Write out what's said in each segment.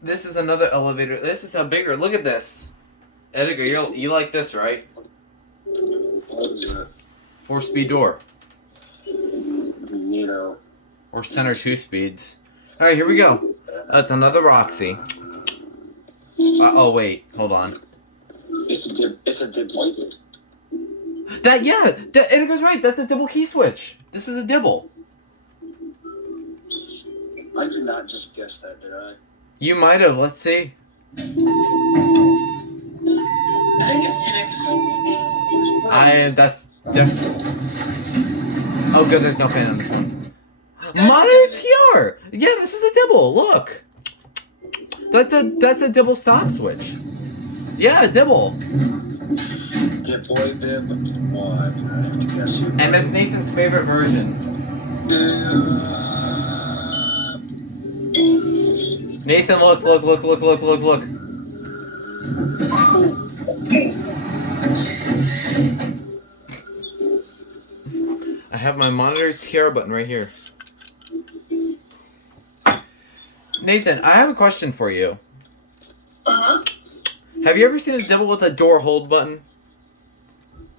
This is another elevator. This is a bigger. Look at this. Edgar, you like this, right? 4-speed door. You know. Or center 2 speeds. Alright, here we go. That's another Roxy. Oh, wait. Hold on. It's a Dibble. Edgar's right. That's a Dibble key switch. This is a Dibble. I did not just guess that, did I? You might have. Let's see. I think it's 10x. That's definitely. Oh, good. There's no fan on this one. Modern TR. Yeah, this is a Dibble. Look. That's a Dibble stop switch. Yeah, a Dibble. And that's Nathan's favorite version. Nathan, look. I have my monitor TR button right here. Nathan, I have a question for you. Uh-huh. Have you ever seen a Dibble with a door hold button?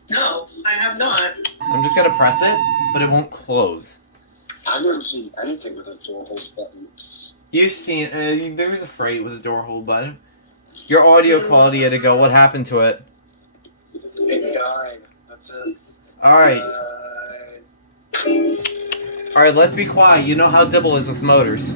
No, I have not. I'm just gonna press it, but it won't close. I've never seen anything with a door hold button. You've seen, there was a Freight with a door hold button. Your audio quality had to go. What happened to it? It died. That's it. Alright. Alright, let's be quiet. You know how Dibble is with motors.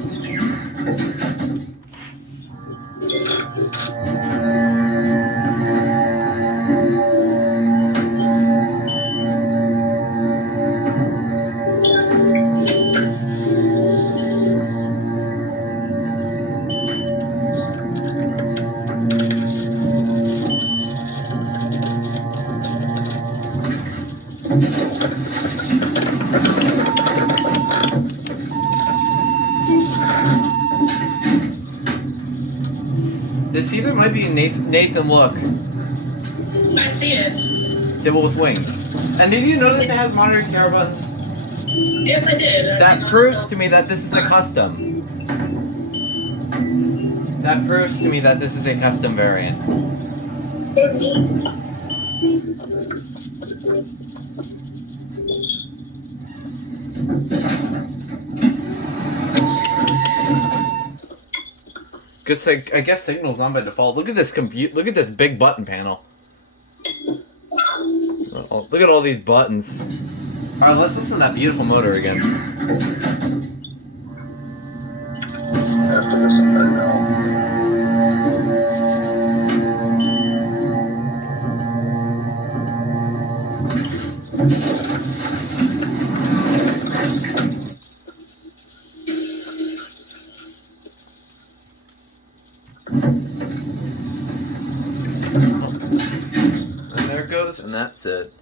This either might be Nathan, look. I see it. Dibble with wings. And did you notice it has monitor TR buttons? Yes, I did. That proves to me that this is a custom. That proves to me that this is a custom variant. I guess Signal's on by default. Look at this look at this big button panel. Oh, look at all these buttons. Alright, let's listen to that beautiful motor again. I have to listen right now. And there it goes, and that's it.